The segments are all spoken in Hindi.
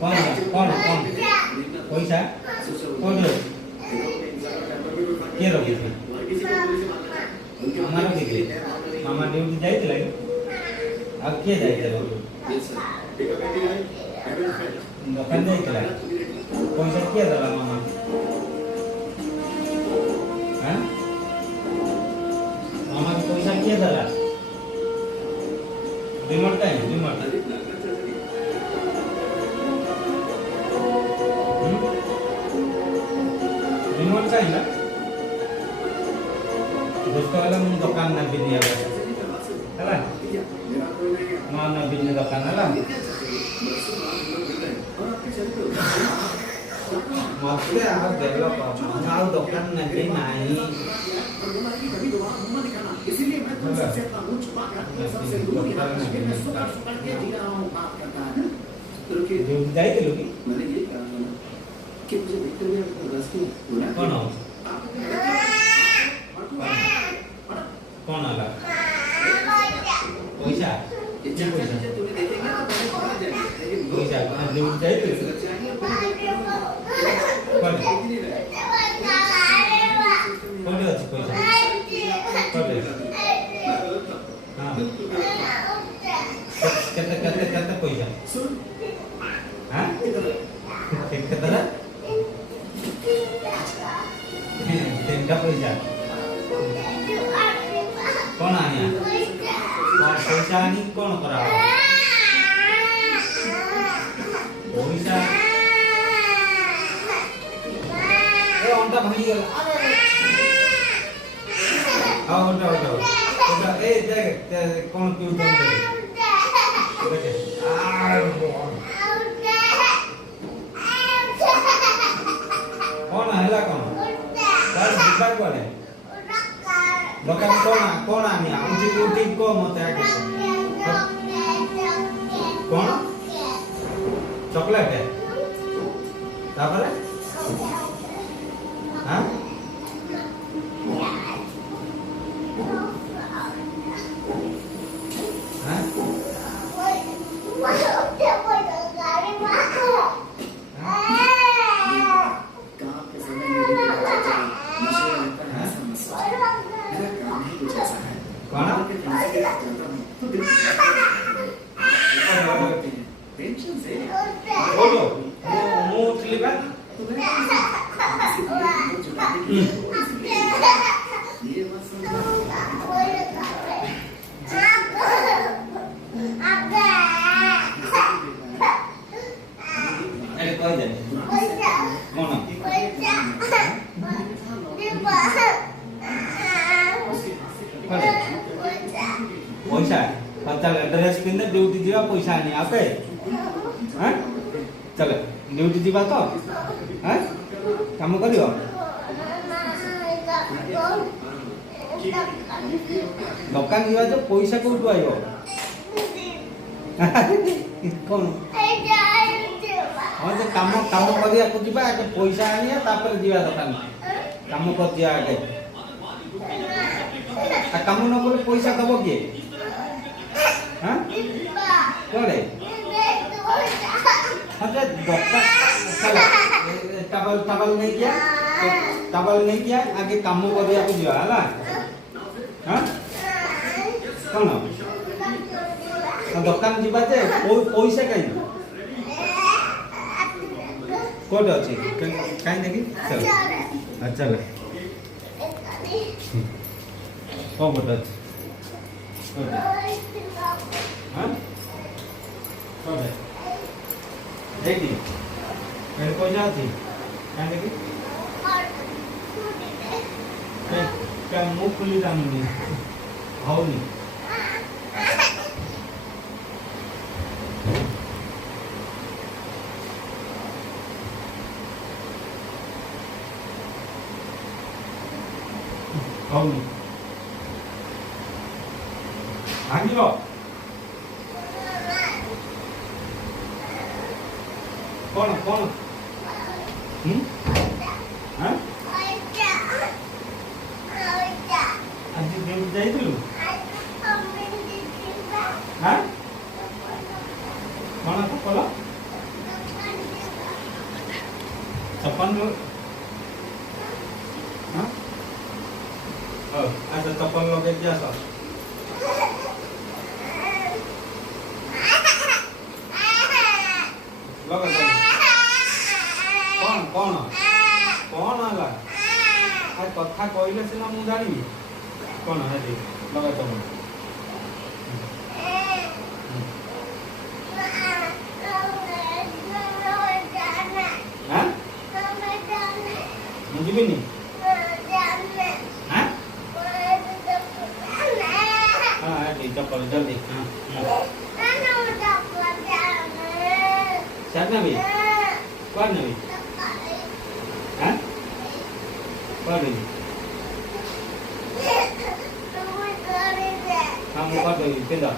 कौन कौन कौन पैसा कौन किए रखी मामा रखी मामा ड्यूटी जाइए आ किए जाइए दुकान जाइए पैसा किए दला मामा हाँ मामा के पैसा किए दला रिमोट का है रिमोट रिमोट का है ना दोस्तों वाला मुझे दुकान ना भी दिया है ना ना भी नहीं दुकान है ना मस्ते आप डेवलप आप दुकान नहीं नहीं इसीलिए मैं तुमसे अपना मुंह छुपा के रखता हूं सबसे दूर की राह में मैं सुकर के जी रहा हूं बात करता है तो रुकिए जो जाएंगे लोग मैंने ये कहा था कि मुझे देखते हुए आपको रस क्यों कौन हो कौन आला पैसा इच्छा पैसा तूने देखेंगे तो पहले पहुंच जाएंगे पैसा जो जाएंगे कौन कौन है पैसा कौन है हाँ कितना पैसा हाँ कितना तीनटा पैसा कौन आया और पैसा आनी कौन करा पैसा ए अंडा भांगी गला आओ अंडा ए देख कौन क्यों तुम देख कौन है कौन तार दिखा कौन है दुकान कौन आनी उठी को मत आके कौन चॉकलेट है तापर हां बोलो मुंह चलेगा अरे कौन जाए कौन पैसा चल ड्रेस पिंधे ड्यूटी जीवा पैसा आनी आपे हाँ चल ड्यूटी जीवा तो हाँ काम करियो दुकान जीवा जो पैसा कोठु आइबो कौन हाँ तो काम काम करिया को जीवा आगे पैसा आनिया तापर जीवा दुकान काम कर दिया आगे आ काम न करे पैसा दबो के हाँ कौन है अच्छा टबल नहीं किया टबल नहीं किया आगे काम करिया को दिया हला हाँ कौन दुकान जीवा जे पैसा कहीं कोट अच्छी कहीं देखी चल अच्छा ले कौन बोलता हाँ कौन है देखी मेरे को जाती कहीं देखी क्या मुंह खुली रामनी हाउनी हाउनी आगे लो कौन कौन हाँ आज दिन जाई थी हाँ कौन तो बोलो चप्पल हाँ अच्छा चप्पल लगे क्या सर लगा कौन कौन कौन आला आज कथा कहले सिना मु जानी कौन है जी लगा चप्पल हाँ मुझे भी नहीं हाँ हाँ ठीक चप्पल जल्दी हाँ शायद ना भी कौन नहीं हाँ कौन नहीं हाँ मुझे कर दो किधर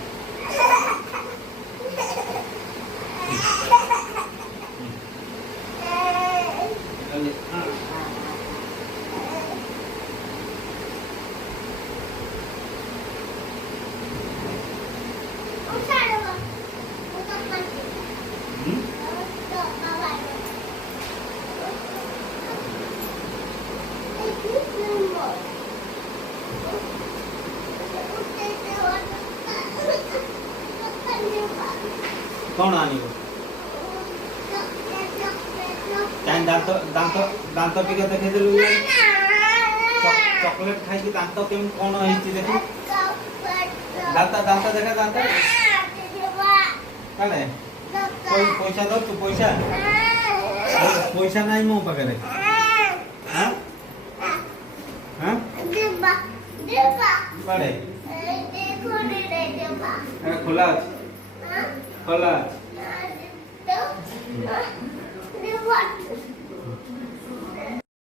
कौन आनी हो काइन दांत दांत दांत टिके देखे देलु चॉकलेट खाई की दांत केम कोन होइछि देखि दांत दांत देखा दांत काले कोई पैसा दो तू पैसा पैसा नहीं मो पाखरे हां हां देबा देबा काले देखो रे देबा अरे खुला खोला